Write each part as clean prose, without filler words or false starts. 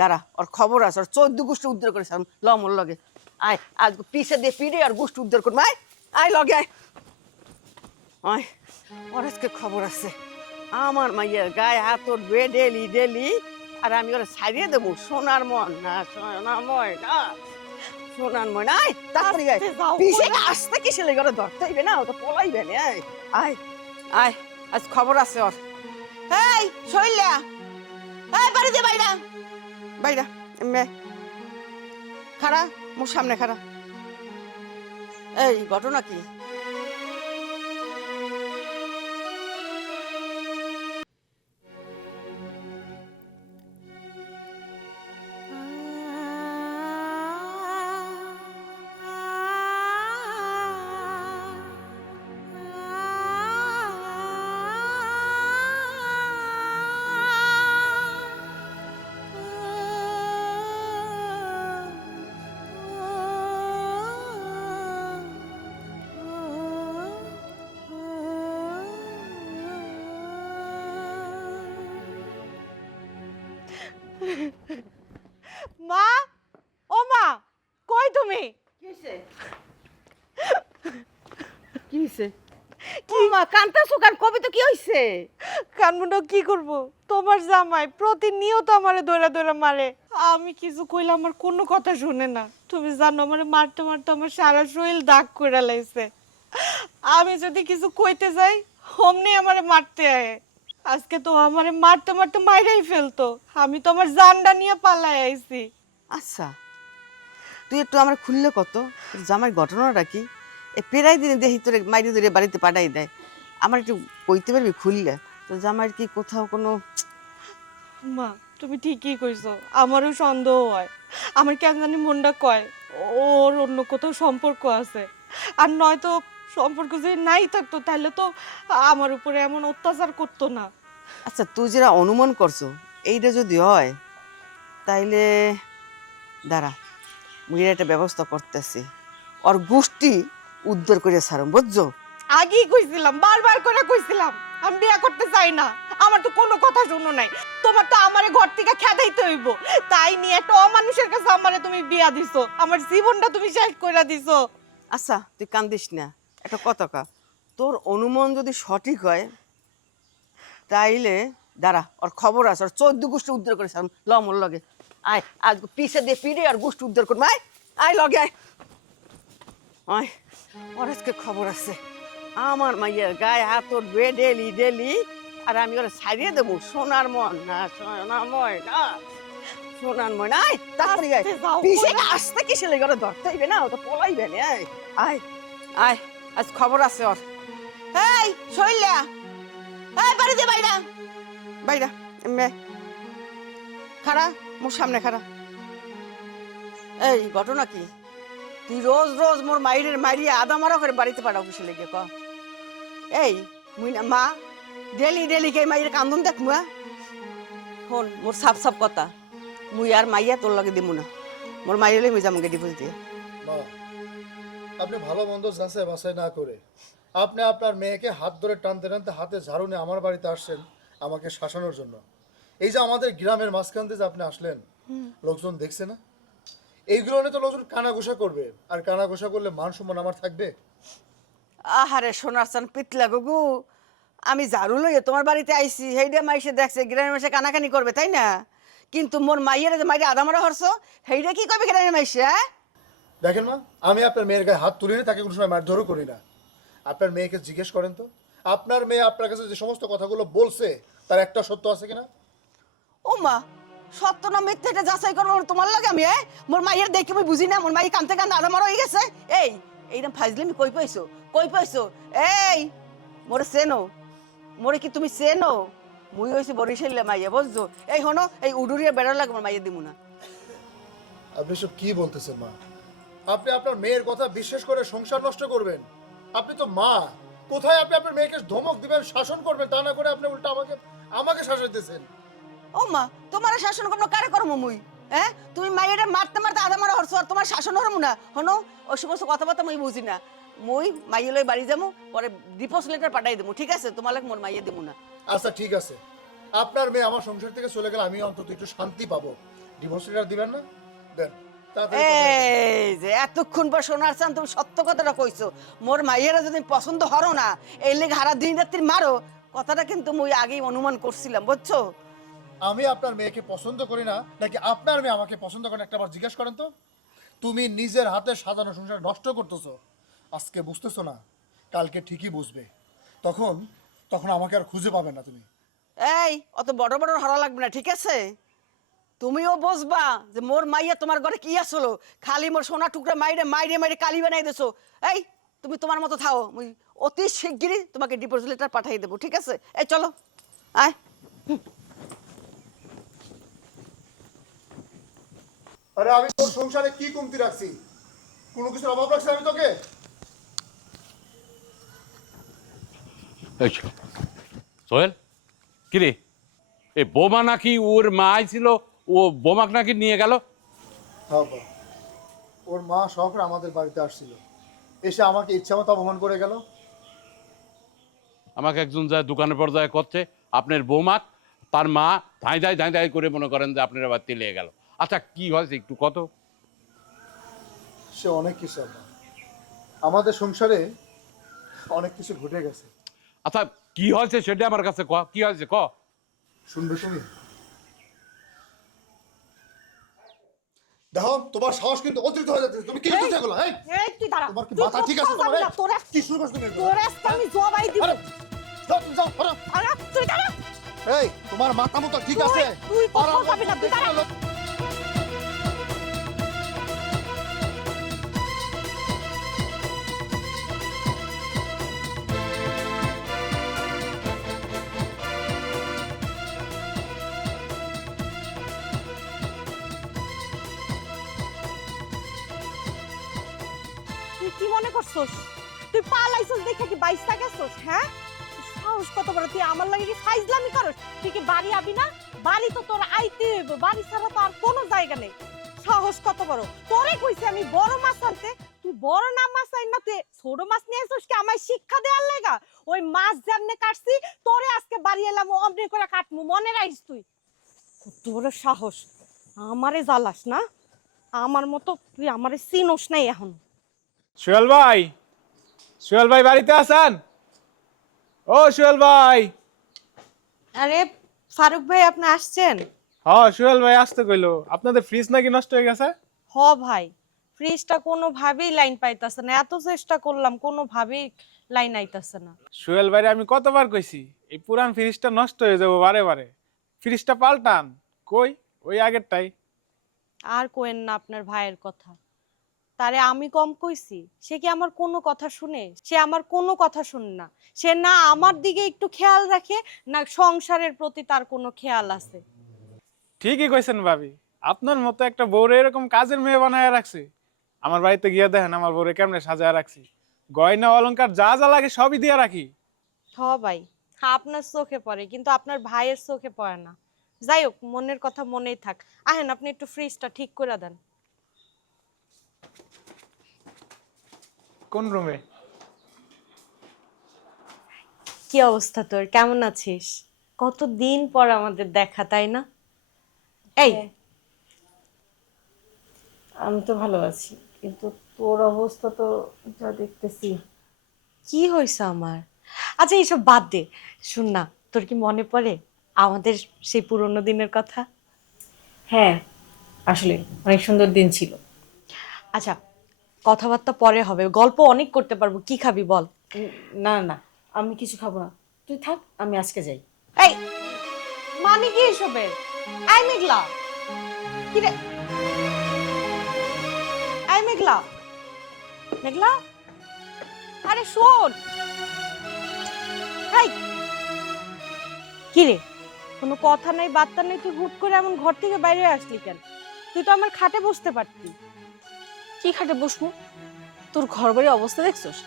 দাঁড়া, ওর খবর আছে, ওর 14 গোষ্ঠী উদ্ধার করেছে লমর লগে। আয় আজ পিছে দিয়ে পিড়ে আর গোষ্ঠী উদ্ধার করবো। আয় আয় লগে আয়। আয় ওর আজকে খবর আছে। আমার মাইয়ের গায়ে হাত উঠবে ডেলি ডেলি, আর আমি ওরা ছাড়িয়ে দেবো। সোনার মন না, সোনার ময় না, সোনার ময় না। আয় তাড়াতাড়ি আয়। পিছে আসতে কিসে লেগে ওরা ধরতে হইবে না, ও তো পলাইবে না। আয় আয় আয় আজ খবর আছে ওর। এই শৈলা, এই বাড়ি দে বাইরা বাইরা মে খাড়া, মোর সামনে খাড়া। এই ঘটনা কি? মা, ও মা, কই তুমি? কি হইছে? কি মা কান্তাছো কেন? কবে তো কি হইছে? কানমুন্ড কি করব? তোমার জামাই প্রতিনিয়ত আমারে দৌড়া দৌড়া মারে। আমি কিছু কইলে আমার কোনো কথা শুনে না। তুমি জানো আমারে মারতে মারতে আমার সারা শরীর দাগ কইরা লাইছে। আমি যদি কিছু কইতে যাই অমনি আমারে মারতে আয়। আজকে তো আমারে মারতে মারতে মাইরাই ফেলতো। আমি তো আমার জানডা নিয়ে পালাই আইছি। আচ্ছা তুই একটু আমার খুললে কত জামাই ঘটনাটা কি? এ প্রায় দিনে দেখি তোরে মাইরে ধরে বাড়িতে পাঠাই দেয়। আমার একটু কইতে পারবি খুললে? তো জামাইয়ের কি কোথাও কোনো? মা, তুমি ঠিকই কইছো, আমারও সন্দেহ হয়। আমার কেন জানি মনটা কয় ওর অন্য কোথাও সম্পর্ক আছে। আর নয়তো সম্পর্ক যদি নাই থাকতো তাহলে তো আমার উপরে এমন অত্যাচার করতো না। আচ্ছা তুই যেটা অনুমান করছো এইটা যদি হয় তাইলে দাঁড়া, মুই একটা ব্যবস্থা করতেছি। ওর গোষ্ঠী উদ্ধার করে ছাড়ুম, বুঝছো? আগেই কইছিলাম, বারবার করে কইছিলাম আমি বিয়া করতে চাই না। আমার তো কোনো কথা শুনো নাই। তোমার তো আমারে ঘর থেকে খেদাইতে হইব, তাই নিয়ে একটা অমানুষের কাছে আমারে তুমি বিয়া দিছো। আমার জীবনটা তুমি শেষ কইরা দিছো। আচ্ছা তুই কান্দিস না, একটা কথা কা, তোর অনুমান যদি সঠিক হয় তাইলে দাঁড়া, ওর খবর আছে, ওর 14 গোষ্ঠী উদ্ধার করেছে লমর লগে। আয় আজ পিছে দিয়ে পিড়ে আর গোষ্ঠী উদ্ধার করবো। আয় আয় লগে আয়। আয় ওর আজকে খবর আছে। আমার মাইয়ের গায়ে হাত উঠবে ডেলি ডেলি, আর আমি ওরা ছাড়িয়ে দেবো। সোনার মন না, সোনার ময় না, সোনার ময় না। আয় তাড়াতাড়ি আয়। আস্তে যাও, পিছে আসতে কিসে লেগে ওরা ধরতে হইবে না, ও তো পলাইবে না। আয় আয় আয় আজ খবর আছে ওর। এই শৈলা, এই বাড়ি দে বাইরা বাইরা মে খাড়া, মোর সামনে খাড়া। এই ঘটনা কি? তুই রোজ রোজ মোর মাইরের মাইরিয়ে আদা মারা করে বাড়িতে পাঠাও কিসে লেগে ক? এই মুই না মা ডেলি ডেলি কে মাইয়ের কান্দন দেখ মুয়া। হন মোর সাপ সাপ কথা, মুই আর মাইয়া তোর লগে দিমু না। মোর মাইরে মুই যামগে ডিভোর্স দিয়ে। মা, আপনি ভালো মন্দ যাচাই বাছাই না করে আপনি আপনার মেয়েকে হাত ধরে টানতে টানতে হাতে ঝাড়ু নিয়ে আমার বাড়িতে আসছেন আমাকে শাসানোর জন্য। এই যে আমাদের গ্রামের মাঝখান থেকে যে আপনি আসলেন, লোকজন দেখছে না? এইগুলো নিয়ে তো লোকজন কানাঘোষা করবে, আর কানাঘোষা করলে মান সম্মান আমার থাকবে? আহারে সোনার চান পিতলা গুগু, আমি ঝাড়ু লইয়ে তোমার বাড়িতে আইছি, হেইডা মাইসে দেখছে গ্রামের মাসে কানাকানি করবে, তাই না? কিন্তু মোর মাইয়ের যে মাইরে আদা মারা হরছো, হেইডা কি করবে গ্রামের মাইসে? হ্যাঁ দেখেন মা, আমি আপনার মেয়ের গায়ে হাত তুলিনি, তাকে কোনো সময় মারধরও করি না। আপনার মেয়েকে জিজ্ঞেস করেন তো, আপনার মেয়ে আপনার কাছে যে সমস্ত কথাগুলো বলছে তার একটা সত্য আছে কিনা? ও মা, সত্য না মিথ্যে এটা যাচাই করবো তোমার লাগে আমি? মোর মাইয়ের দেখে আমি বুঝি না মোর মাই কানতে কানতে আদা মারা হয়ে গেছে? এই এইরকম ফাইজলামি কই পাইছো? কই পাইছো? এই মোরে চেনো? মোরে কি তুমি চেনো? মুই হইছি বরিশালে মাইয়া, বুঝছো? এই হনো এই উডুরিয়া বেড়ার লাগে মোর মাইয়া দিমু না। আপনি সব কি বলতেছেন মা? আপনি আপনার মেয়ের কথা বিশ্বাস করে সংসার নষ্ট করবেন? আপনি তো মা, কোথায় আপনি আপনার মেয়েকে ধমক দিবেন, শাসন করবেন, তা না করে আপনি উল্টা আমাকে আমাকে শাসাইতেছেন। ও মা, তোমার শাসন করবো কারে করবো মুই? হ্যাঁ তুমি মাইয়েরা মারতে মারতে আদা মারা হরছো, আর তোমার শাসন হরমু না? হনো ওই সমস্ত কথাবার্তা মুই বুঝি না। মুই মাইয়ে লই বাড়ি যাবো, পরে ডিপোজ লেটার পাঠাই দেবো, ঠিক আছে? তোমার লাগে মোর মাইয়ে দিমু না। আচ্ছা ঠিক আছে, আপনার মেয়ে আমার সংসার থেকে চলে গেলে আমি অন্তত একটু শান্তি পাবো। ডিভোর্স লেটার দিবেন না? দেন তাড়াতাড়ি পাঠায় দেন। এই যে এতক্ষণ পর শোনার চান, তুমি সত্য কথাটা কইছো। মোর মাইয়েরা যদি পছন্দ হরো না, এই লেগে হারা দিন রাত্রি মারো, কথাটা কিন্তু মুই আগেই অনুমান করছিলাম, বুঝছো? আমি আপনার মেয়েকে পছন্দ করি না নাকি আপনার মেয়ে আমাকে পছন্দ করে একটা বার জিজ্ঞেস করেন তো। তুমি নিজের হাতে সাজানো সংসার নষ্ট করতেছো, আজকে বুঝতেছো না, কালকে ঠিকই বুঝবে। তখন তখন আমাকে আর খুঁজে পাবে না তুমি। এই অত বড় বড় হরা লাগবে না, ঠিক আছে? তুমিও বুঝবা যে মোর মাইয়া তোমার ঘরে কি আসলো, খালি মোর সোনা টুকরা মাইরে মাইরে মাইরে কালি বানাই দিছো। এই তুমি তোমার মতো থাও, মুই অতি শিগগিরই তোমাকে ডিভোর্স লেটার পাঠিয়ে দেবো, ঠিক আছে? এই চলো, আয়। আরে আমি তোর সংসারে কি কমতি রাখছি? কোনো কিছুর অভাব রাখছি আমি তোকে? এই সোহেল, কিরে এ বোমা নাকি ওর মা ছিল, ও বোমাক নাকি নিয়ে গেল? হ্যাঁ বাবা, ওর মা সহকারে আমাদের বাড়িতে আসছিল, এসে আমাকে ইচ্ছা মতো অপমান করে গেল। আমাকে একজন যায় দোকানের পর্যায়ে করছে আপনার বৌমাক তার মা ধাই ধাই করে মনে করেন যে আপনার আবার তেলিয়ে গেল। আচ্ছা কি হয়েছে একটু কত? সে অনেক কিছু আব্বা। আমাদের সংসারে অনেক কিছু ঘটে গেছে। আচ্ছা কি হয়েছে সেটা আমার কাছে ক, কি হয়েছে ক। শুনবে তুমি? দেখো তোমার সাহস কিন্তু অতিরিক্ত হয়ে যাচ্ছে। তুমি কি করতে এগুলো? এই এই তুই দাঁড়া, তোমার কি তুই মাথা ঠিক আছে? কোথাও তোমার যাবি না, তোরে কি শুরু করছ তুমি এগুলো? তোরে আজকে আমি জবাই দিব। আরে, যাও, তুমি যাও, আরে। আরে তুই দাঁড়া, এই তোমার মাথা মতো ঠিক আছে? তুই কোথাও যাবি না, তুই দাঁড়া। তুই কি মনে করছস? তুই পালাইছস দেখে কি বাইসা গেছস? হ্যাঁ, তোর সাহস কত বড়, তুই আমার লাগি কি ফাইজলামি করস? তুই কি বাড়ি আবি না? বাড়ি তো তোর আইতে হইব, বাড়ি ছাড়া তো আর কোনো জায়গা নেই। সাহস কত বড়, তোরে কইছি আমি বড় মাছ আনতে, তুই বড় না মাছ আইন না, তুই ছোট মাছ নিয়ে আসছিস কি আমায় শিক্ষা দেওয়ার লাগা? ওই মাছ যেমনে কাটছি তোরে আজকে বাড়ি এলাম অমনি করে কাটমু, মনে রাখিস তুই। কত বড় সাহস, আমারে জ্বালাস না? আমার মতো তুই আমারে চিনোস নাই এখন। সোহেল ভাই, সোহেল ভাই বাড়িতে আছেন? ও সোহেল ভাই। আরে ফারুক ভাই, আপনি আসছেন? হ্যাঁ সোহেল ভাই আসতে কইলো, আপনাদের ফ্রিজ নাকি নষ্ট হয়ে গেছে। হ ভাই, ফ্রিজটা কোনোভাবেই লাইন পাইতাছে না, এত চেষ্টা করলাম কোনোভাবেই লাইন আইতাছে না। সোহেল ভাই আমি কতবার কইছি এই পুরান ফ্রিজটা নষ্ট হয়ে যাবো বারে বারে, ফ্রিজটা পাল্টান। কই ওই আগেরটাই। আর কোয়েন না আপনার ভাইয়ের কথা, তারে আমি কম কইছি? সে কি আমার কোনো কথা শুনে? সে আমার কোনো কথা শুনে না। সে না আমার দিকে একটু খেয়াল রাখে, না সংসারের প্রতি তার কোনো খেয়াল আছে। ঠিকই কইছেন ভাবি, আপনার মতো একটা বউরে এরকম কাজের মেয়ে বানায় রাখছি। আমার বাড়িতে গিয়ে দেখেন আমার বউরে কেমনে সাজায় রাখছি, গয়না অলংকার যা যা লাগে সবই দিয়ে রাখি। হ ভাই, আপনার চোখে পড়ে কিন্তু আপনার ভাইয়ের চোখে পড়ে না। যাই হোক, মনের কথা মনেই থাক। আহেন, আপনি একটু ফ্রিজটা ঠিক করে দেন। কোন রুমে? কি অবস্থা তোর, কেমন আছিস? কতদিন পর আমাদের দেখা, তাই না? এই আমি তো ভালো আছি, কিন্তু তোর অবস্থা তো যা দেখতেছি। কি হয়েছে আমার? আচ্ছা এইসব বাদ দে, শুন না, তোর কি মনে পড়ে আমাদের সেই পুরোনো দিনের কথা? হ্যাঁ, আসলে অনেক সুন্দর দিন ছিল। আচ্ছা, কথাবার্তা পরে হবে, গল্প অনেক করতে পারবো। কি খাবি বল? না না, আমি কিছু খাবো না, তুই থাক, আমি আজকে যাই। এই মানে কি এসবের? আই মেঘলা, কি রে? আই মেঘলা, মেঘলা, আরে শোন। এই কি রে, কোনো কথা নাই বার্তা নেই, তুই হুট করে এমন ঘর থেকে বাইরে হয়ে আসলি কেন? তুই তো আমার খাটে বসতে পারতি। কি খাটে বসবো? তোর ঘর বাড়ির অবস্থা দেখছস?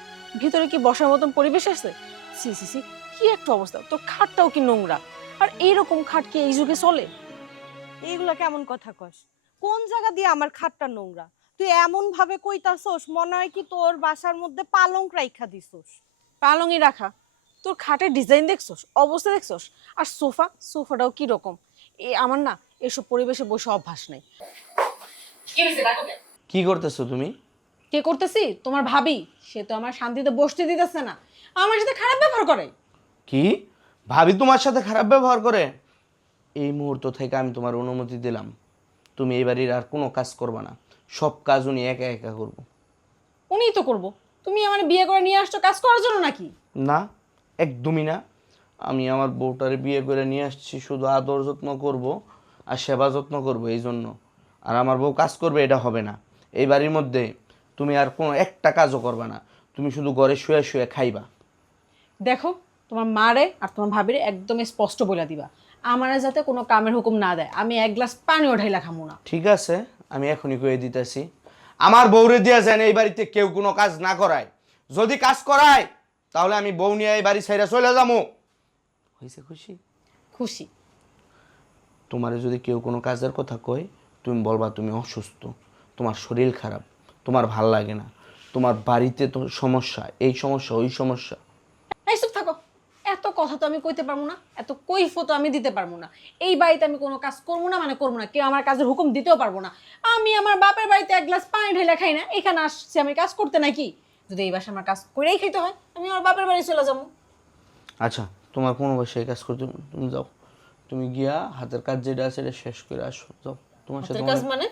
ভিতরে কি বসার মতন পরিবেশ আছে? সি সি সি, কি একটা অবস্থা! তোর খাটটাও কি নোংরা! আর এইরকম খাট কি এই যুগে চলে? এইগুলা কেমন কথা কস? কোন জায়গা দিয়ে আমার খাটটা নোংরা? তুই এমন ভাবে কইতাছস মনে হয় কি তোর বাসার মধ্যে পালঙ্ক রাইখা দিছস। পালঙে রাখা? তোর খাটের ডিজাইন দেখছস, অবস্থা দেখছস? আর সোফাটাও কি রকম! আমার না এসব পরিবেশে বসে অভ্যাস নেই। কি করতেছো তুমি? কে করতেছি? তোমার ভাবি। সে তো আমার শান্তিতে বসতে দিতেছে না, আমার সাথে খারাপ ব্যবহার করে। কি ভাবি তোমার সাথে খারাপ ব্যবহার করে? এই মুহূর্ত থেকে আমি তোমার অনুমতি দিলাম, তুমি এই বাড়ির আর কোনো কাজ করবে না, সব কাজ উনি একা একা করবো। উনিই তো করবো। তুমি আমার বিয়ে করে নিয়ে আসছো কাজ করার জন্য নাকি? না, একদমই না। আমি আমার বউটারে বিয়ে করে নিয়ে আসছি শুধু আদর যত্ন করব আর সেবা যত্ন করব এই জন্য। আর আমার বউ কাজ করবে এটা হবে না। এই বাড়ির মধ্যে তুমি আর কোনো একটা কাজও করবে না, তুমি শুধু ঘরে শুয়ে শুয়ে খাইবা। দেখো, তোমার মারে আর তোমার ভাবিরে একদম স্পষ্ট বলে দিবা, আমারে যাতে কোনো কামের হুকুম না দেয়। আমি এক গ্লাস পানি ওঠাইলা খামু না। ঠিক আছে, আমি এখনই কয়ে দিতেছি, আমার বউরে দিয়া যায় এই বাড়িতে কেউ কোনো কাজ না করায়। যদি কাজ করায় তাহলে আমি বউ নিয়ে এই বাড়ি ছেড়ে চলে যাবো। হয়েছে খুশি? খুশি। তোমারে যদি কেউ কোনো কাজের কথা কয়, তুমি বলবা তুমি অসুস্থ, তোমার শরীর খারাপ, তোমার ভাল লাগে না, তোমার বাড়িতে তো সমস্যা, এই সমস্যা ওই সমস্যা। এই চুপ থাকো। এত কথা তো আমি কইতে পারবো না, এত কৈফিয়ত আমি দিতে পারবো না। এই বাড়িতে আমি কোনো কাজ করবো না মানে করবো না, কেউ আমার কাজের হুকুম দিতেও পারবো না। আমি আমার বাপের বাড়িতে এক গ্লাস পানি ঢেলে খাই না, এখানে আসছি আমি কাজ করতে নাকি? যদি এই বাসায় আমার কাজ করেই খাইতে হয়, আমি আমার বাপের বাড়ি চলে যাবো। আচ্ছা, তোমার কোনো বাসায় কাজ করতে, তুমি যাও, তুমি গিয়া হাতের কাজ যেটা আছে এটা শেষ করে আসো, যাও। তোমার সাথে হাতের কাজ মানে?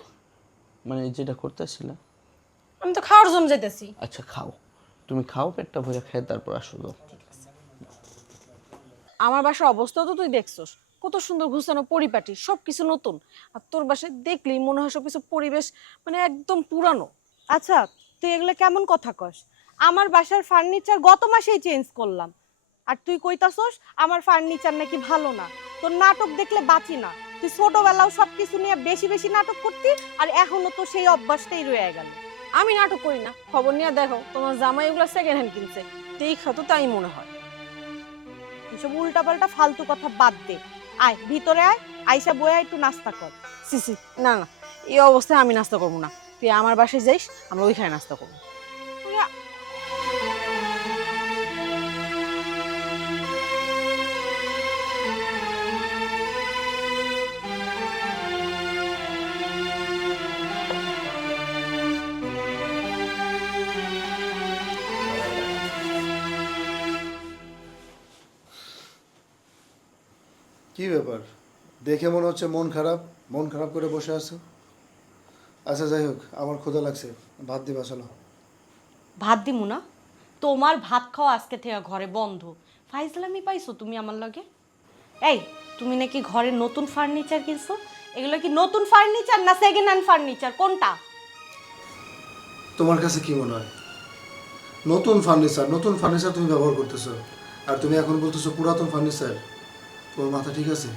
মানে যেটা করতেছিলে। আমি তো খাওয়ার জন্য যাইতেছি। আচ্ছা খাও, তুমি খাও, পেটটা ভরে খেয়ে তারপর আসো, যাও। আমার বাসার অবস্থা তো তুই দেখছস, কত সুন্দর গুছানো পরিপাটি, সবকিছু নতুন। আর তোর বাসায় দেখলেই মনে হয় সবকিছু পরিবেশ মানে একদম পুরানো। আচ্ছা, তুই এগুলো কেমন কথা কস? আমার বাসার ফার্নিচার গত মাসেই চেঞ্জ করলাম, আর তুই কইতাছস আমার ফার্নিচার নাকি ভালো না। তোর নাটক দেখলে বাঁচি না। তুই ছোটবেলাও সবকিছু নিয়ে বেশি বেশি নাটক করতি, আর এখনো তো সেই অভ্যাসটাই রয়ে গেল। আমি নাটক করি না, খবর নিয়ে দেখো তোমার জামাই এগুলো সেকেন্ড হ্যান্ড কিনছে, দেখা তো তাই মনে হয়। এসব উল্টাপাল্টা ফালতু কথা বাদ দে, আয় ভিতরে আয়, আইসা বইয়া একটু নাস্তা কর। সিসি, না না, এই অবস্থায় আমি নাস্তা করবো না। তুই আমার বাসায় যাইস, আমরা ওইখানে নাস্তা করবো। কি ব্যাপার? দেখে মনে হচ্ছে মন খারাপ করে বসে আছো। আচ্ছা যাই হোক, আমার ক্ষুধা লাগছে, ভাত দিবা চলো। ভাত দিমু না? তোমার ভাত খাওয়া আজকে থেকে ঘরে বন্ধ। ফাইজলামি পাইছো তুমি আমার লগে? এই, তুমি নাকি ঘরে নতুন ফার্নিচার কিনছো? এগুলো কি নতুন ফার্নিচার না সেকেন্ড হ্যান্ড ফার্নিচার, কোনটা? তোমার কাছে কি মনে হয়? নতুন ফার্নিচার তুমি ব্যবহার করতেছো, আর তুমি এখন বলতেছো পুরাতন ফার্নিচার? তোমার মাথা ঠিক আছে?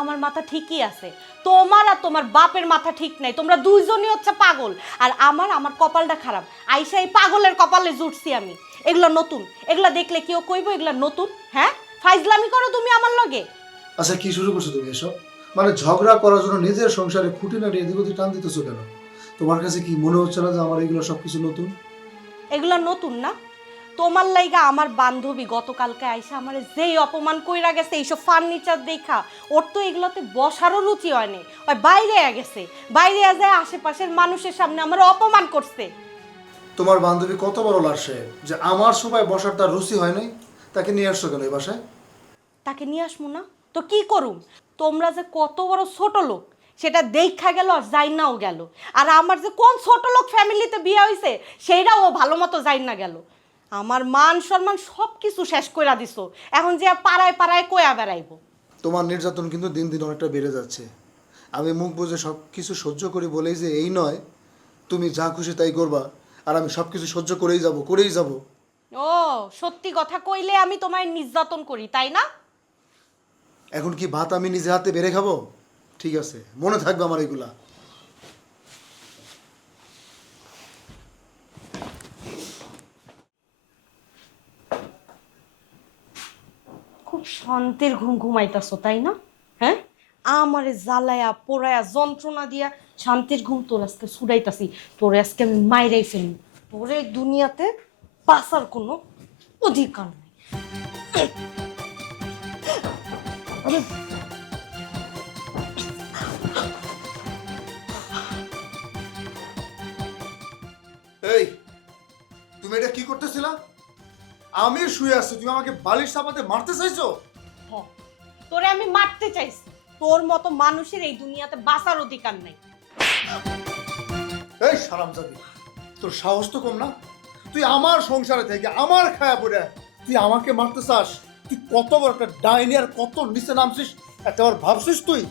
আমার মাথা ঠিকই আছে, তোমার আর তোমার বাপের মাথা ঠিক নাই। তোমরা দুইজনই হচ্ছে পাগল, আর আমার কপালটা খারাপ। আইসা এই পাগলের কপালে জুটছি আমি। এগুলো নতুন, এগুলো দেখলে কেউ কইবো এগুলো নতুন? হ্যাঁ, ফাইজলামি করো তুমি আমার লগে। আচ্ছা কি শুরু করছো তুমি এসব? মানে ঝগড়া করার জন্য নিজের সংসারে খুঁটিনাটি এদিক ওদিক টান দিতেছো কেন? তোমার কাছে কি মনে হচ্ছে না যে আমার এগুলো সবকিছু নতুন? এগুলো নতুন না? তোমার লাইগা আমার বান্ধবী গতকালকে আইসা আমারে যেই অপমান কইরা গেছে এইসব ফার্নিচার দেখা, ওর তো এগুলোতে বসারও রুচি হয়নি। ওই বাইরে গেছে, বাইরে যায় আশেপাশের মানুষের সামনে আমার অপমান করছে। তোমার বান্ধবী কত বড় লাশে যে আমার সবাই বসার তার রুচি হয় নাই, তাকে নিয়ে আসছো কেন এই বাসায়? তাকে নিয়ে আসবো না তো কি করুম? তোমরা যে কত বড় ছোট লোক সেটা দেখা গেল আর যাই নাও গেল। আর আমার যে কোন ছোট লোক ফ্যামিলিতে বিয়ে হয়েছে সেইটাও ও ভালো মতো যাই না গেল। আমার মান সম্মান সব কিছু শেষ কইরা দিছো, এখন যে পাড়ায় পাড়ায় কয়া বেড়াইবো। তোমার নির্যাতন কিন্তু দিন দিন অনেকটা বেড়ে যাচ্ছে। আমি মুখ বুঝে সব কিছু সহ্য করি বলেই যে এই নয় তুমি যা খুশি তাই করবা, আর আমি সব কিছু সহ্য করেই যাব। ও, সত্যি কথা কইলে আমি তোমায় নির্যাতন করি, তাই না? এখন কি ভাত আমি নিজে হাতে বেড়ে খাবো? ঠিক আছে, মনে থাকবে আমার এগুলা। খুব শান্তির ঘুম ঘুমাইতাছো তাই না? হ্যাঁ, আমারে জ্বালায়া পোড়ায়া যন্ত্রণা দিয়া শান্তির ঘুম তোর আজকে ছুড়াইতাছি। তোর আজকে আমি মাইরাই ফেলি, তোর এই দুনিয়াতে বাঁচার কোনো অধিকার নাই। এই তুমি এটা কি করতেছিলা? আমি শুয়ে আছি, তুমি আমাকে বালিশ চাপাতে মারতে চাইছো? তোরে আমি মারতে চাইছি, তোর মতো মানুষের এই দুনিয়াতে বাঁচার অধিকার নাই। এই হারামজাদি, তোর সাহস তো কম না? তুই আমার সংসারে থেকে আমার খায়া পড়ে তুই আমাকে মারতে চাস? তুই কত বড় একটা ডাইনি আর কত নিচে নামছিস একবার ভাবছিস তুই?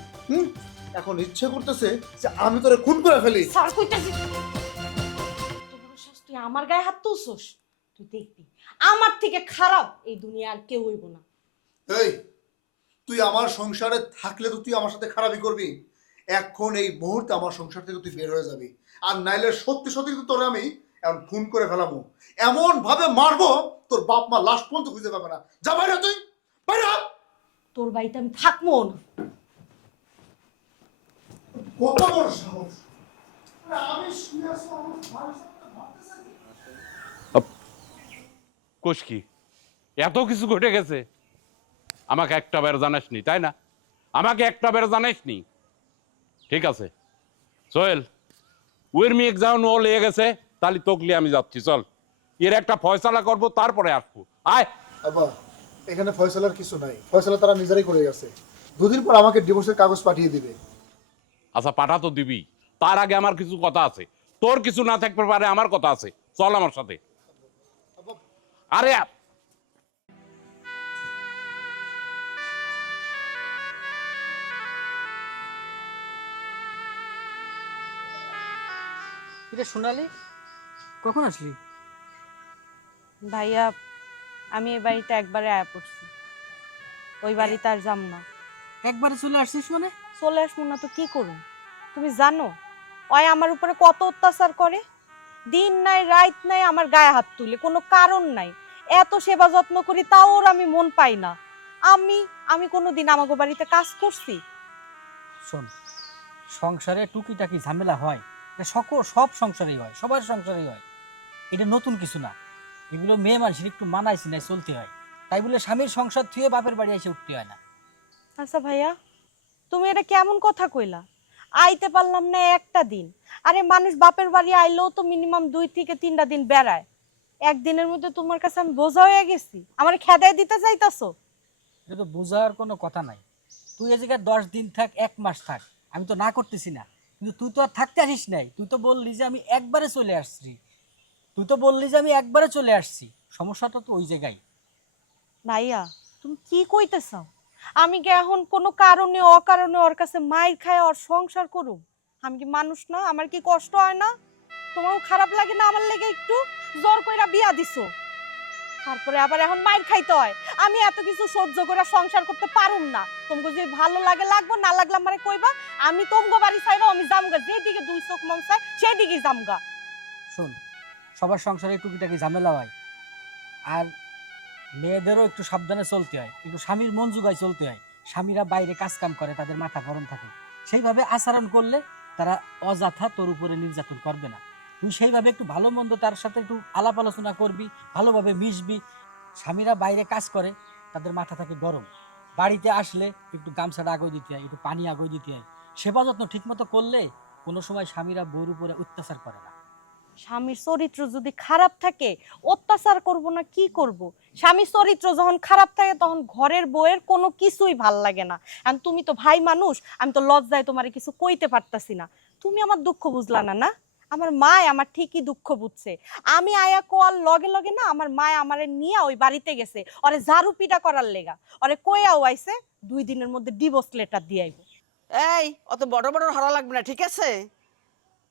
এখন ইচ্ছে করতেছে যে আমি তোরে খুন করে ফেলি। স্যার কইতাছিস তুই আমার গায়ে হাত তুলছস? তুই দেখবি আমার থেকে খারাপ এই দুনিয়া আর কেউ হইব না। এই তুই আমার সংসারে থাকলে তো তুই আমার সাথে খারাপই করবি। এখন এই মুহূর্তে আমার সংসার থেকে তুই বের হয়ে যাবি, আর নাইলে সত্যি সত্যি কিন্তু তোরে আমি এখন খুন করে ফেলাবো, এমন ভাবে মারবো তোর বাপ মা লাশ পর্যন্ত খুঁজে পাবে না। যা বাইরে তুই, বাইরে। তোর বাড়িতে আমি থাকবো না। কত বড় সাহস! আমি শুয়ে আছি, আমার ভাইয়ের সাথে মারতে চাইছি। কোষ কি এত কিছু ঘটে গেছে, আমাকে একটা বের জানাসনি, তাই না? আমাকে একটা বের জানাসনি। ঠিক আছে সোহেল, ওর মেয়ে যাও ও লেগে গেছে, তাহলে তোকলি আমি যাচ্ছি, চল এর একটা ফয়সালা করব, তারপরে আসবো। আয়। আব্বা, এখানে ফয়সালার কিছু নাই, ফয়সালা তারা নিজেরাই করে গেছে। দুদিন পর আমাকে ডিভোর্সের কাগজ পাঠিয়ে দিবে। আচ্ছা পাঠা তো দিবি, তার আগে আমার কিছু কথা আছে। তোর কিছু না থাকতে পারে, আমার কথা আছে, চল আমার সাথে। আরে এটা সোনালি, কখন আসলি? ভাইয়া আমি এই বাড়িতে একবারে আয়া পড়ছি, ওই বাড়িতে আর যাম না। একবারে চলে আসছিস মানে? চলে আসবো না তো কি করুন? তুমি জানো ওই আমার উপরে কত অত্যাচার করে, দিন নাই রাত নাই আমার গায়ে হাত তুলে, কোনো কারণ নাই। এত সেবা যত্ন করি তাও ওর আমি মন পাই না। আমি আমি কোনোদিন আমাগো বাড়িতে কাজ করছি? শোন, সংসারে টুকিটাকি ঝামেলা হয়, এটা সব সংসারেই হয়, সবার সংসারেই হয়। এটা নতুন কিছু না, এগুলো মেয়ে মানুষের একটু মানাইছি নাই চলতে হয়। তাই বলে স্বামীর সংসার থুয়ে বাপের বাড়ি এসে উঠতে হয় না। আচ্ছা ভাইয়া, তুমি এটা কেমন কথা কইলা? আইতে পারলাম না একটা দিন। আরে মানুষ বাপের বাড়ি আইলেও তো মিনিমাম 2 থেকে 3টা দিন বেড়ায়। একদিনের মধ্যে তোমার কাছে আমি বোঝা হয়ে গেছি, আমার খেদাই দিতে চাইতাছো? এটা তো বোঝার কোনো কথা নাই। তুই এ জায়গায় 10 দিন থাক, 1 মাস থাক, আমি তো না করতেছি না, কিন্তু তুই তো আর থাকতে আসিস নাই। তুই তো বললি যে আমি একবারে চলে আসছি, সমস্যাটা তো ওই জায়গায়। ভাইয়া তুমি কি কইতেছো? আমি কি এখন কোনো কারণে অকারণে ওর কাছে মাইর খায় ওর সংসার করুম? আমি কি মানুষ না? আমার কি কষ্ট হয় না? তোমারও খারাপ লাগে না আমার লেগে একটু? জোর কইরা বিয়া দিছো, তারপরে আবার এখন মাইর খাইতে হয়। আমি এত কিছু সহ্য করে সংসার করতে পারুম না। তোমাকে যদি ভালো লাগে লাগবো, না লাগলে আমারে কইবা। আমি তোমাগো বাড়ি চাইবো, আমি জামগা, যেদিকে 2 চোখ মন চায় সেই দিকেই জামগা। শোন, সবার সংসারে টুকিটাকি ঝামেলা হয়, আর মেয়েদেরও একটু সাবধানে চলতে হয়, একটু স্বামীর মন জুগায় চলতে হয়। স্বামীরা বাইরে কাজ কাম করে, তাদের মাথা গরম থাকে, সেইভাবে আচরণ করলে তারা অযথা তোর উপরে নির্যাতন করবে না। তুই সেইভাবে একটু ভালো মন্দ তার সাথে একটু আলাপ আলোচনা করবি, ভালোভাবে মিশবি। স্বামীরা বাইরে কাজ করে, তাদের মাথা থাকে গরম, বাড়িতে আসলে একটু গামছাটা আগে দিতে হয়, একটু পানি আগে দিতে হয়। সেবা যত্ন ঠিক মতো করলে কোনো সময় স্বামীরা বউর উপরে অত্যাচার করে না। স্বামীর চরিত্র যদি খারাপ থাকে অত্যাচার করব না কি করব? স্বামীর চরিত্র যখন খারাপ থাকে তখন ঘরের বউয়ের কোনো কিছুই ভাল লাগে না। আর তুমি তো ভাই মানুষ, আমি তো লজ্জায় তোমারে কিছু কইতে পারতাছি না। তুমি আমার দুঃখ বুঝলা না? না, আমার মায় আমার ঠিকই দুঃখ বুঝছে। আমি আয়া কোয়াল লগে লগে না আমার মায় আমারে নিয়ে ওই বাড়িতে গেছে ওরে ঝাড়ু পিটা করার লেগা। ওরে কইয়াও আইছে 2 দিনের মধ্যে ডিভোর্স লেটার দিয়ে আইব। এই অত বড় বড় হরা লাগবে না, ঠিক আছে?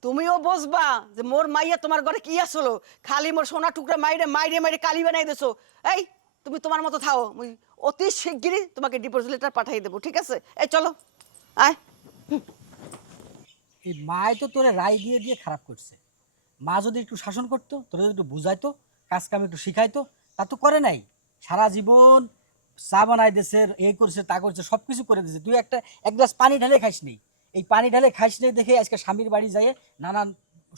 তুমিও বুঝবা যে মোর মাইয়া তোমার ঘরে কি আসলো, খালি মোর সোনা টুকরা মাইরে মাইরে মাইরে কালি বানাই দিছো। এই তুমি তোমার মতো থাও, মুই অতি শিগগিরই তোমাকে ডিভোর্স লেটার পাঠিয়ে দেবো, ঠিক আছে? এই চলো আয়। এই মায় তো তোরে রায় দিয়ে দিয়ে খারাপ করছে। মা যদি একটু শাসন করতো, তোরা যদি একটু বুঝাইতো, কাজ কাম একটু শিখাইতো, তা তো করে নাই। সারা জীবন চা বানাই দিয়েছে, এই করছে তা করছে, সব কিছু করে দিয়েছে। তুই এক গ্লাস পানি ঢালে খাইস নেই। এই পানি ঢালে খাইস নেই দেখে আজকে স্বামীর বাড়ি যায় নানান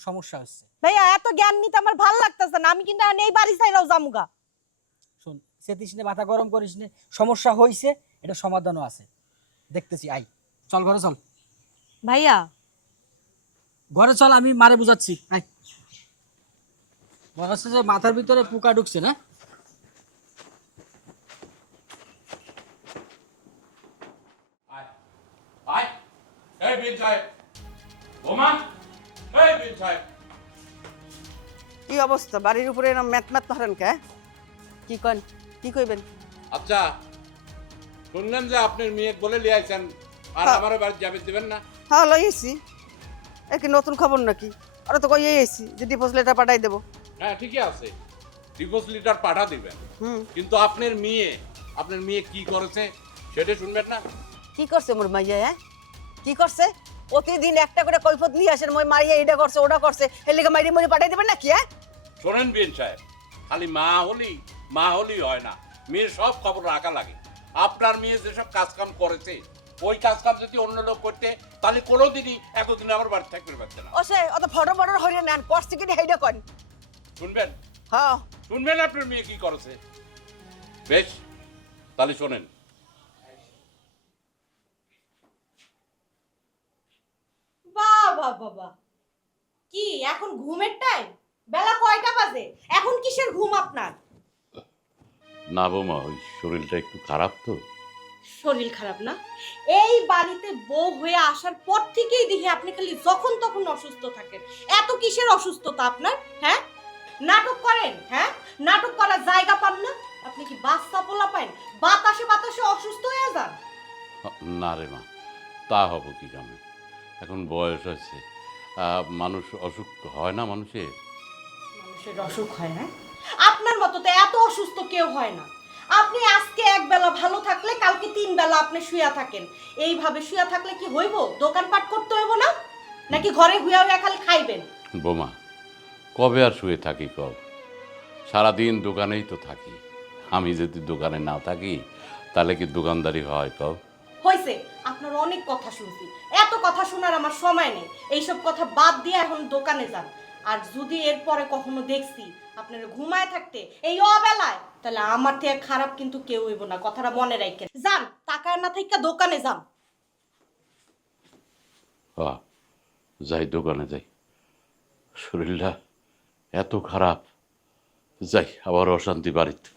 সমস্যা হচ্ছে। ভাইয়া এত জ্ঞান নিতে আমার ভাল লাগতেছে না, আমি কিন্তু এখন এই বাড়ি চাইরাও জামুগা। শোন, সেতিস নে, মাথা গরম করিস নে, সমস্যা হয়েছে, এটা সমাধানও আছে, দেখতেছি। আই চল ঘরে চল। ভাইয়া ঘরে চল, আমি মারে বুঝাচ্ছি। আয়। মনে হচ্ছে যে মাথার ভিতরে পোকা ঢুকছে না। আয় এই বিন সাহেব বোমা এই বিন সাহেব কি অবস্থা বাড়ির উপরে এরকম ম্যাথ ম্যাথ ধরেন কে কি কন কি কইবেন আচ্ছা শুনলেন যে আপনার মেয়ে বলে লিয়াইছেন আর হ্যাঁ। আমার বাড়ি যাবে দিবেন না? হ্যাঁ লইছি কি নতুন খবর নাকি ওরা তো কই এসেছি যে ডিপোজিট লেটার পাঠাই দেবো হ্যাঁ ঠিকই আছে ডিভোর্স লিটার পাঠা দিবেন হুম কিন্তু আপনার মেয়ে কি করেছে সেটা শুনবেন না? কি করছে মোর মাইয়া হ্যাঁ কি করছে প্রতিদিন একটা করে কৈফত নিয়ে আসেন মই মারিয়া এটা করছে ওটা করছে এর লিগে মাইরি মরি পাঠাই দেবেন না কি হ্যাঁ শোনেন বিন সাহেব খালি মা হলি হয় না মেয়ের সব খবর রাখা লাগে। আপনার মেয়ে যেসব কাজকাম করেছে ওই কাজকাম যদি অন্য লোক করতে তাহলে কোনোদিনই এতদিন আমার বাড়ি থাকতে পারছে না। ও সে অত ফটো ফটো হইরে নেন করছে কি হেইডা কন শুনবেন হ্যাঁ শুনবেন আপনার মেয়ে কি করেছে? বেশ তাহলে শোনেন। বাবা বাবা কি এখন ঘুমের টাইম? বেলা কয়টা বাজে? এখন কিসের ঘুম আপনার? না বৌমা ওই শরীরটা একটু খারাপ তো। শরীর খারাপ না? এই বাড়িতে বউ হয়ে আসার পর থেকেই দেখি আপনি খালি যখন তখন অসুস্থ থাকেন। এত কিসের অসুস্থতা আপনার? হ্যাঁ নাটক করেন? হ্যাঁ নাটক করার জায়গা পান না? আপনি কি বাচ্চা পোলা পান? বাতাসে বাতাসে অসুস্থ হয়ে যান? না রে মা তা হব কি জানে এখন বয়স হয়েছে মানুষ অসুখ হয় না মানুষের মানুষের অসুখ হয় না? আপনার মতো তো এত অসুস্থ কেউ হয় না। আপনি আজকে এক বেলা ভালো থাকলে কালকে 3 বেলা আপনি শুয়া থাকেন। এইভাবে শুয়া থাকলে কি হইব? দোকানপাট করতে হইব না? নাকি ঘরে হুয়া হুয়া খালি খাইবেন? বোমা কবে আর শুয়ে থাকি কব সারাদিন দোকানেই তো থাকি। আমি যদি দোকানে না থাকি তাহলে কি দোকানদারি হয় কব? হইছে আপনার অনেক কথা শুনছি। এত কথা শোনার আমার সময় নেই। এইসব কথা বাদ দিয়ে এখন দোকানে যান। আর যদি এরপরে কখনো দেখছি আপনারা ঘুমায় থাকতে এই অবেলায় তাহলে আমার থেকে খারাপ কিন্তু কেউ হইব না, কথাটা মনে রাখেন। যান টাকায় না থাইকা দোকানে যান। যাই দোকানে যাই শরীরটা এত খারাপ যাই আবার অশান্তি বাড়িতে।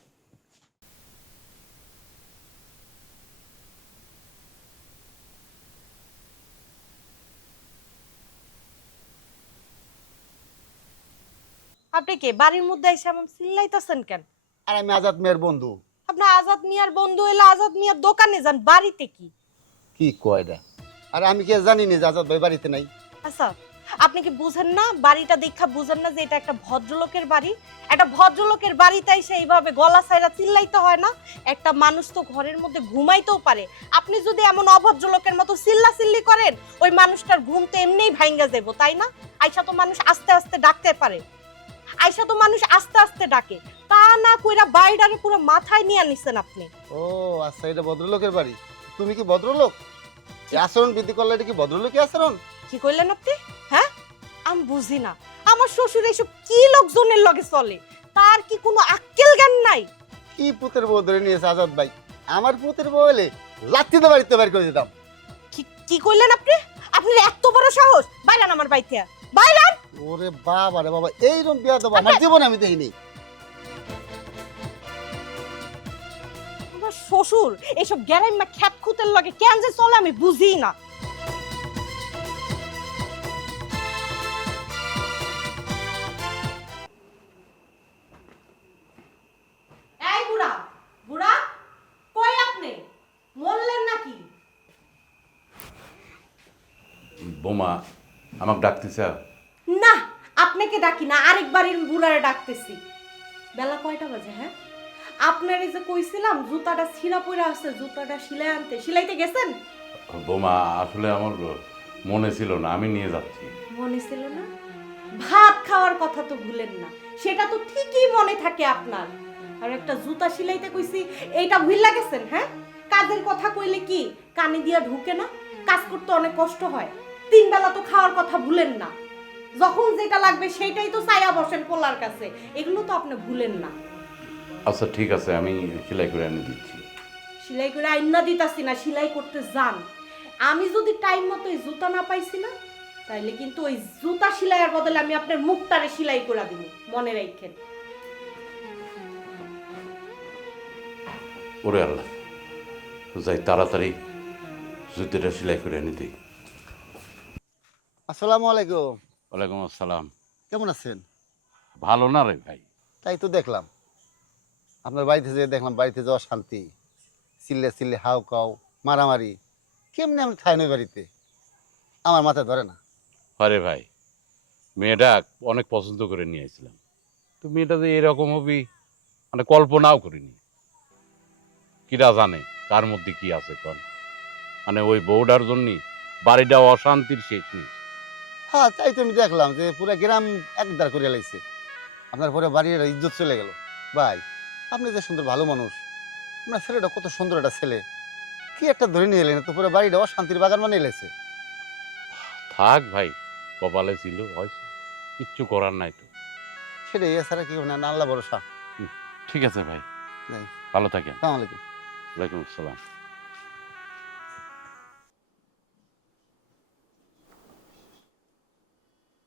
আপনি কে বাড়ির মধ্যে এসে এমন চিল্লাইতেছেন কেন? আর আমি আজাদ মেয়ের বন্ধু। আপনি আজাদ মিয়ার বন্ধু হইলে আজাদ মিয়ার দোকানে যান, বাড়িতে কি? কি কয়টা আর আমি কি জানি না যে আজাদ ভাই বাড়িতে নাই? আচ্ছা আপনি কি বুঝেন না, বাড়িটা দেখা বুঝেন না যে এটা একটা ভদ্রলোকের বাড়ি? একটা ভদ্রলোকের বাড়িতে এসে এইভাবে গলা ছাইরা চিল্লাইতে হয় না? একটা মানুষ তো ঘরের মধ্যে ঘুমাইতেও পারে। আপনি যদি এমন অভদ্রলোকের মতো চিল্লাচিল্লি করেন ওই মানুষটার ঘুম তো এমনিই ভাঙ্গা যাব, তাই না? আইসা তো মানুষ আস্তে আস্তে ডাকতে পারে, আইসা তো মানুষ আস্তে আস্তে ডাকে। তা না কইরা বাইরে পুরো মাথায় নিয়ে নিছেন আপনি। ও আচ্ছা এটা ভদ্রলোকের বাড়ি। তুমি কি ভদ্রলোক? এই আচরণ বৃদ্ধি করলে এটা কি ভদ্রলোকই আচরণ? কি কইলেন আপনি? হ্যাঁ আমি বুঝি না, আমার শ্বশুর এইসব কি লোকজনের লগে চলে? তার কি কোনো আক্কেল জ্ঞান নাই? কি পুতের বউ ধরে নিয়েছে আজাদ ভাই? আমার পুতের বউ হলে লাত্তিতে বাড়িতে বের করে দিতাম। কি কইলেন আপনি? আপনার এত বড় সাহস! বাইরান আমার বাইতে, বাইরান! ওরে বাবা রে বাবা, এইরকম বিয়া দেবো আমার জীবনে আমি দেখিনি। আমার শ্বশুর এইসব গ্যারাইমা খ্যাত খুতের লগে কেন যে চলে আমি বুঝি না। এই বুড়া বুড়া কই আপনি? মরলেন নাকি? বোমা আমাকে ডাকতেছে? না আপনাকে ডাকি না, আরেক বাড়ির বুড়ারে ডাকতেছি। বেলা কয়টা বাজে? হ্যাঁ আপনার এই যে কইছিলাম জুতাটা ছিঁড়া পড়ে আছে, জুতাটা সিলাইতে গেছেন? বোমা আসলে আমার মনে ছিল না, আমি নিয়ে যাচ্ছি। মনে ছিল না? ভাত খাওয়ার কথা তো ভুলেন না, সেটা তো ঠিকই মনে থাকে আপনার। আর একটা জুতা সিলাইতে কইছি এইটা ভুল গেছেন? হ্যাঁ কাজের কথা কইলে কি কানে দিয়া ঢুকে না? কাজ করতে অনেক কষ্ট হয়। 3 বেলা তো খাওয়ার কথা ভুলেন না, যখন যেটা লাগবে সেটাই তো চাইয়া বসেন পোলার কাছে, এগুলো তো আপনি ভুলেন না। আচ্ছা ঠিক আছে আমি সেলাই করে এনে দিচ্ছি। সেলাই করে আইনা দিতাছি না, সেলাই করতে যান। আমি যদি টাইম মতো এই জুতা না পাইছি না তাইলে কিন্তু ওই জুতা সেলাইয়ের বদলে আমি আপনার মুখটারে সেলাই করে দিব, মনে রাখেন। ওরে আল্লাহ, যাই তাড়াতাড়ি জুতিটা সেলাই করে এনে দিই। আসসালামু আলাইকুম। ওয়ালাইকুম আসসালাম। কেমন আছেন? ভালো না রে ভাই? তাই তো দেখলাম, আপনার বাড়িতে যেয়ে দেখলাম বাড়িতে যাওয়া শান্তি, চিল্লে চিল্লে হাউ কাউ মারামারি, কেমনি আমি খাই নই বাড়িতে, আমার মাথায় ধরে না। আরে ভাই, মেয়েটা অনেক পছন্দ করে নিয়ে আসছিলাম, তো মেয়েটা যে এরকম হবি মানে কল্পনাও করিনি। কিরা জানে কার মধ্যে কি আছে কন, মানে ওই বউটার জন্যই বাড়িটা অশান্তির শেষ নেই। হ্যাঁ তাই তো আমি দেখলাম যে পুরো গ্রাম একদার করে লাইছে, আপনার পরে বাড়ির ইজ্জত চলে গেল। ভাই আপনি যে সুন্দর ভালো মানুষ, আপনার ছেলেটা কত সুন্দর একটা ছেলে, কি একটা ধরে নিয়ে এলেন, তো পুরো বাড়িটা অশান্তির বাগান বানিয়ে এলেছে। থাক ভাই, কপালে ছিল হয়েছে, কিচ্ছু করার নাই তো। সেটা এছাড়া কি না, আল্লাহ ভরসা। ঠিক আছে ভাই, নাই। ভালো থাকেন। আসসালামু আলাইকুম। ওয়ালাইকুম আসসালাম।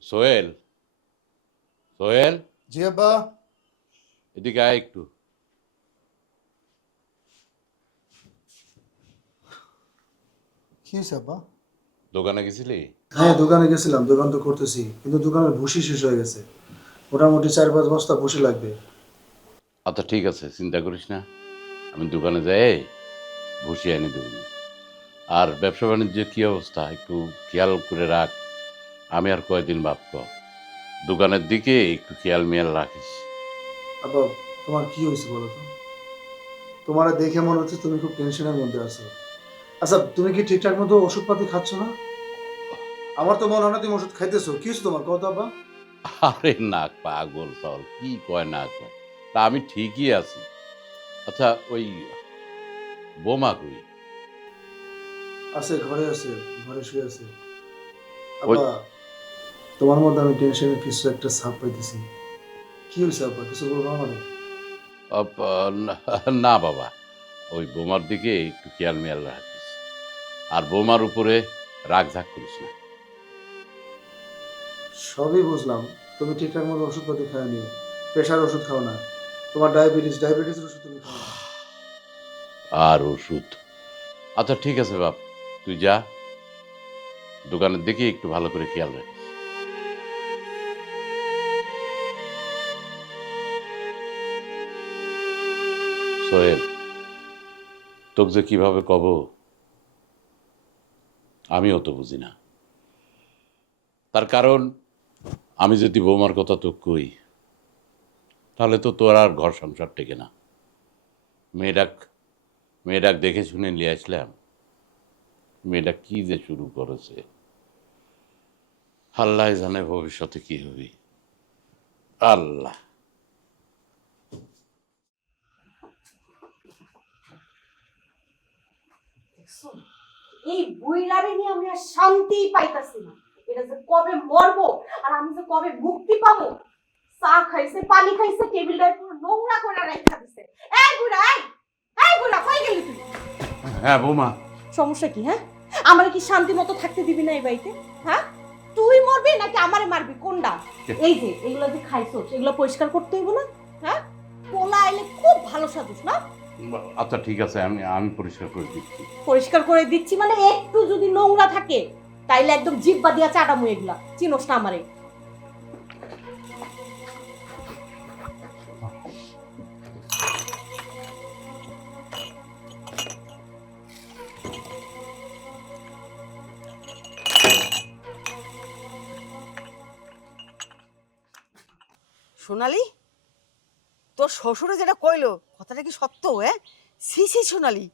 সোহেল, সোহেল, জি আব্বা। এদিকে আয় একটু। কি হয়েছে আব্বা? দোকানে গেছিলি? হ্যাঁ দোকানে গেছিলাম, দোকান তো করতেছি, কিন্তু দোকানের ভুসি শেষ হয়ে গেছে, মোটামুটি 4-5 বস্তা ভুসি লাগবে। আচ্ছা ঠিক আছে, চিন্তা করিস না, আমি দোকানে যাই ভুসি এনে দেব। আর ব্যবসা বাণিজ্যের কি অবস্থা একটু খেয়াল করে রাখ। আমি আর কয়দিন ভাবব, দোকানের দিকে একটু খেয়াল মিয়াল রাখিস। আব্বা তোমার কি হয়েছে বলো তো? তোমার দেখে মনে হচ্ছে তুমি খুব টেনশনের মধ্যে আছো। আচ্ছা তুমি কি ঠিকঠাক মতো ওষুধপাতি খাচ্ছ না? আমার তো মনে হয় না তুমি ওষুধ খাইতেছো। কি হয়েছে তোমার, কত আব্বা? আরে না পাগল পাগল, কি কয় না কয়, তা আমি ঠিকই আছি। আচ্ছা ওই বোমা কই? আছে ঘরে, আছে ঘরে শুয়ে আছে। আব্বা তোমার মধ্যে আমি টেনশনের কিছু একটা ছাপ পাইতেছি। কি হয়েছে আব্বা, কিছু বলবো আমারে? না বাবা, ওই বোমার দিকে একটু খেয়াল মিয়াল রাখিস, আর বোমার উপরে রাগ ঝাক করিস না। সবই বুঝলাম, তুমি ঠিকঠাক মতো ওষুধপাতি খাও নিও, প্রেশার ওষুধ খাও না, তোমার ডায়াবেটিসের ওষুধ তুমি খাও না। আর ওষুধ, আচ্ছা ঠিক আছে বাপ, তুই যা, দোকানের দিকে একটু ভালো করে খেয়াল রাখিস। সোহেল, তোকে যে কিভাবে কব আমিও তো বুঝি না। তার কারণ আমি যদি বৌমার কথা তো কই, তাহলে তো তোর আর ঘর সংসার টেকে না। মেয়েটাক দেখে শুনে নিয়ে আসলাম, মেয়েটা কি যে শুরু করেছে, আল্লাহ জানে ভবিষ্যতে কি হবে। আল্লাহ। এই বুইরারে নিয়ে আমি আর শান্তিই পাইতাছি না। এটা যে কবে মরবো আর আমি যে কবে মুক্তি পাবো। চা খাইছে, পানি খাইছে, টেবিলটা পুরো নোংরা করে রাখা দিছে। এই বুইরা, এই বুইরা কই গেলি তুই? হ্যাঁ বৌমা। সমস্যা কি? হ্যাঁ, আমারে কি শান্তি মতো থাকতে দিবি না এই বাড়িতে? হ্যাঁ, তুই মরবি নাকি আমারে মারবি, কোনটা? এই যে এগুলো যে খাইছস, এগুলো পরিষ্কার করতে হইব না? হ্যাঁ, পোলা আইলে খুব ভালো সাজুস না? আচ্ছা ঠিক আছে, আমি পরিষ্কার করে দিচ্ছি। পরিষ্কার করে দিচ্ছি মানে একটু যদি নোংরা থাকে তাইলে একদম জিব্বা দিয়া চাটামু। এগুলা চিনোস না আমারে? সোনালি, তোর শ্বশুরে যেটা কইলো কথাটা কি সত্য? হ্যাঁ, সি সোনালি,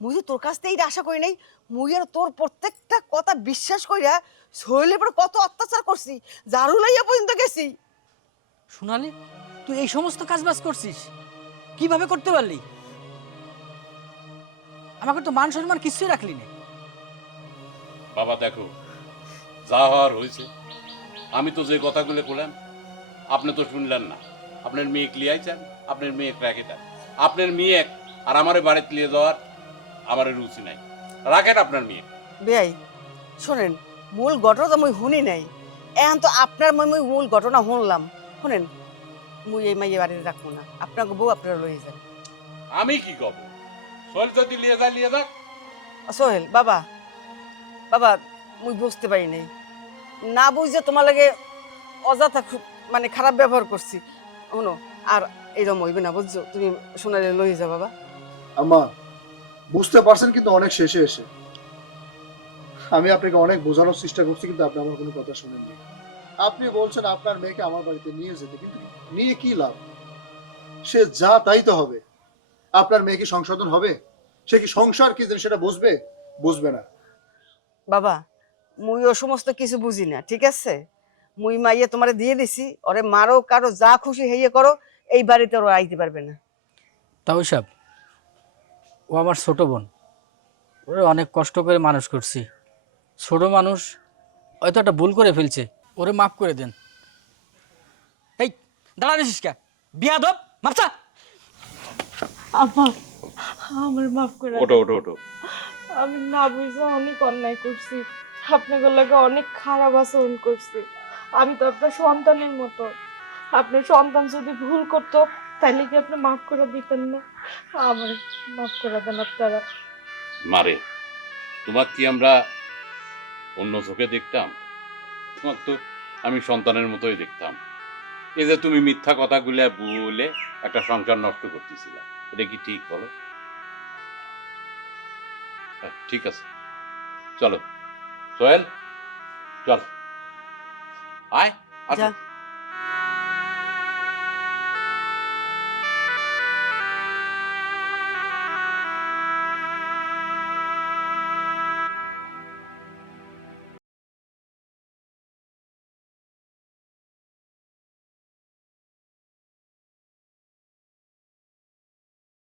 মুই যে তোর কাছ থেকে এইটা আশা করি নাই। মুই আর তোর প্রত্যেকটা কথা বিশ্বাস কইরা শৈলের পর কত অত্যাচার করছি, জারু লাইয়া পর্যন্ত গেছি। সোনালি তুই এই সমস্ত কাজবাজ করছিস, কিভাবে করতে পারলি? আমাকে তো মান সম্মান কিছুই রাখলি না। বাবা দেখো, যা হওয়ার হয়েছে, আমি তো যে কথাগুলো বললাম আপনি তো শুনলেন না। আপনার মেয়ে লিয়াইছেন, আপনার মেয়ে রাখে দেন। আপনার মেয়ে আর আমার বাড়িতে লিয়ে যাওয়ার আমার রুচি নাই, রাখেন আপনার মেয়ে। বেয়াই শোনেন, মূল ঘটনা তো মুই শুনি নাই, এখন তো আপনার মুই মূল ঘটনা শুনলাম। শুনেন, মুই এই মাইয়ে বাড়িতে রাখবো না, আপনাকে বউ আপনারা লয়ে যান। আমি কি কব? সোহেল যদি লিয়ে যায় লিয়ে যাক। সোহেল বাবা, বাবা মুই বুঝতে পারি নাই, না বুঝে তোমার লাগে অযথা খুব মানে খারাপ ব্যবহার করছি। শোনো, আর এইরকম হইবে না বুঝছো, তুমি সোনালি লয়ে যাও বাবা। আম্মা বুঝতে পারছেন কিন্তু অনেক শেষে এসে। আমি আপনাকে অনেক বোঝানোর চেষ্টা করছি কিন্তু আপনি আমার কোনো কথা শুনেননি। আপনি বলছেন আপনার মেয়েকে আমার বাড়িতে নিয়ে যেতে, কিন্তু নিয়ে কি লাভ? সে যা তাই তো হবে। আপনার মেয়ে কি সংশোধন হবে? সে কি সংসার কি জিনিস সেটা বুঝবে? বুঝবে না। বাবা মুই ও সমস্ত কিছু বুঝি না, ঠিক আছে? মুই মাইয়ে তোমারে দিয়ে দিছি, ওরে মারো কারো যা খুশি হইয়ে করো, এই বাড়িতে ওরা আইতে পারবে না। তাও সাহেব, ও আমার ছোট বোন, ওরে অনেক কষ্ট করে মানুষ করছি। ছোট মানুষ হয়তো একটা ভুল করে ফেলছে, ওরে মাফ করে দেন। এই দাঁড়া দিছিস কে? বিয়াদব, মাপসা। আপা আমার মাফ করে ওটো ওটো ওটো। আমি না বুঝে অনেক অন্যায় করছি, আপনাকে লাগে অনেক খারাপ আচরণ করছি। আমি তো আপনার সন্তানের মতো, আপনার সন্তান যদি ভুল করতো তাহলে কি আপনি মাফ করে দিতেন না? আমার মাফ করে দেন আপনারা। মারে, তোমার কি আমরা অন্য চোখে দেখতাম? তোমার তো আমি সন্তানের মতোই দেখতাম। এই যে তুমি মিথ্যা কথাগুলো বলে একটা সংসার নষ্ট করতেছিলা, এটা কি ঠিক বলো? ঠিক আছে, চলো সোহেল, চল আয়, আসো। যা।